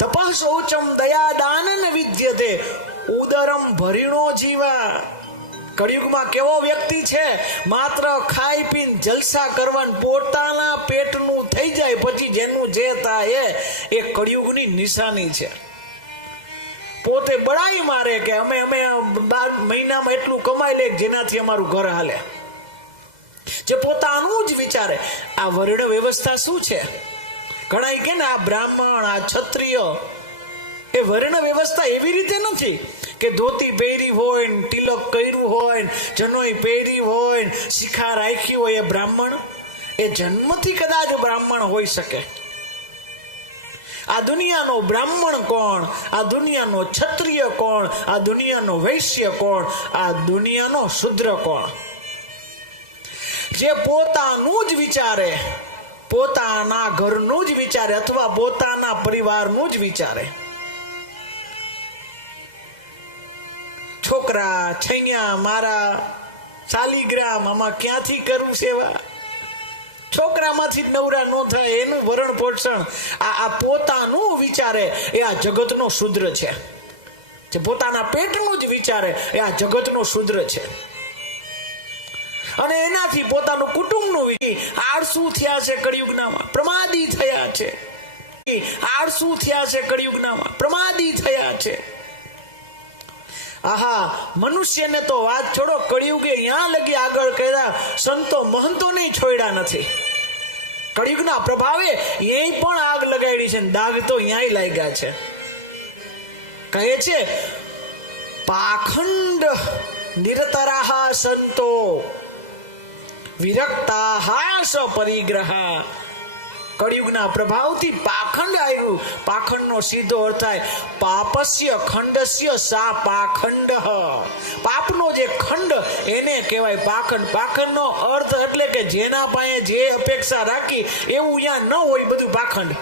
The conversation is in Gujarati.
તપઃ શૌચમ દયા દાન વિદ્યતે ઉદરમ ભરીણો જીવા. કળિયુગમાં કેવો વ્યક્તિ છે, માત્ર ખાઈ પીને જલસા કરવાનું, પોતાના પેટનું થઈ જાય પછી જેનું જે થાય એ કળિયુગની નિશાની છે. પોતે બડાઈ મારે કે અમે 12 મહિનામાં એટલું કમાઈ લે જેનાથી અમારું ઘર હાલે. જે પોતાનું જ વિચારે. આ વર્ણ વ્યવસ્થા શું છે? ઘણા કે ને આ બ્રાહ્મણ, આ ક્ષત્રિય, એ વર્ણ વ્યવસ્થા એવી રીતે નથી કે ધોતી પહેરી હોય ને તિલક કર્યું હોય ને જનોઈ પહેરી હોય ને શિખા રાખી હોય એ બ્રાહ્મણ. એ જન્મથી કદાચ બ્રાહ્મણ હોઈ શકે. આ દુનિયાનો બ્રાહ્મણ કોણ? આ દુનિયાનો ક્ષત્રિય કોણ? આ દુનિયાનો વૈશ્ય કોણ? આ દુનિયાનો શૂદ્ર કોણ? જે પોતાનું જ વિચારે, પોતાના ઘરનું જ વિચારે અથવા પોતાના પરિવારનું જ વિચારે. છોકરા છૈયા મારા શાલિગ્રામ, આમાં ક્યાંથી કરવું સેવા? છોકરામાંથી નવરા ન થાય એનું ભરણ પોષણ આ પોતાનું વિચારે એ આ જગતનો શૂદ્ર છે. જે પોતાના પેટનું જ વિચારે એ આ જગતનો શૂદ્ર છે. અને એનાથી પોતાનું કુટુંબનું આળસુ થયા છે કળિયુગનામાં, પ્રમાદી થયા છે. આળસુ થયા છે કળિયુગનામાં, પ્રમાદી થયા છે. આહા, મનુષ્યને તો વાત છોડો, કળિયુગે ત્યાં લગી આગળ કર્યા, સંતો મહંતો નહીં છોડ્યા નથી. કળિયુગના પ્રભાવે અહીં પણ આગ લગાડી છે, દાગ તો ત્યાંય લાગ્યા છે. કહે છે પાખંડ નિરતરાહ સંતો વિરક્તાહ પરિગ્રહ. કળિયુગના પ્રભાવથી પાખંડ આવ્યું. પાખંડનો સીધો અર્થ થાય પાપસ્ય ખંડસ્ય સા પાખંડ. પાપનો જે ખંડ એને કહેવાય પાખંડ. પાખંડનો અર્થ એટલે કે જેના પાસે જે અપેક્ષા રાખી એવું ત્યાં ન હોય, બધું પાખંડ.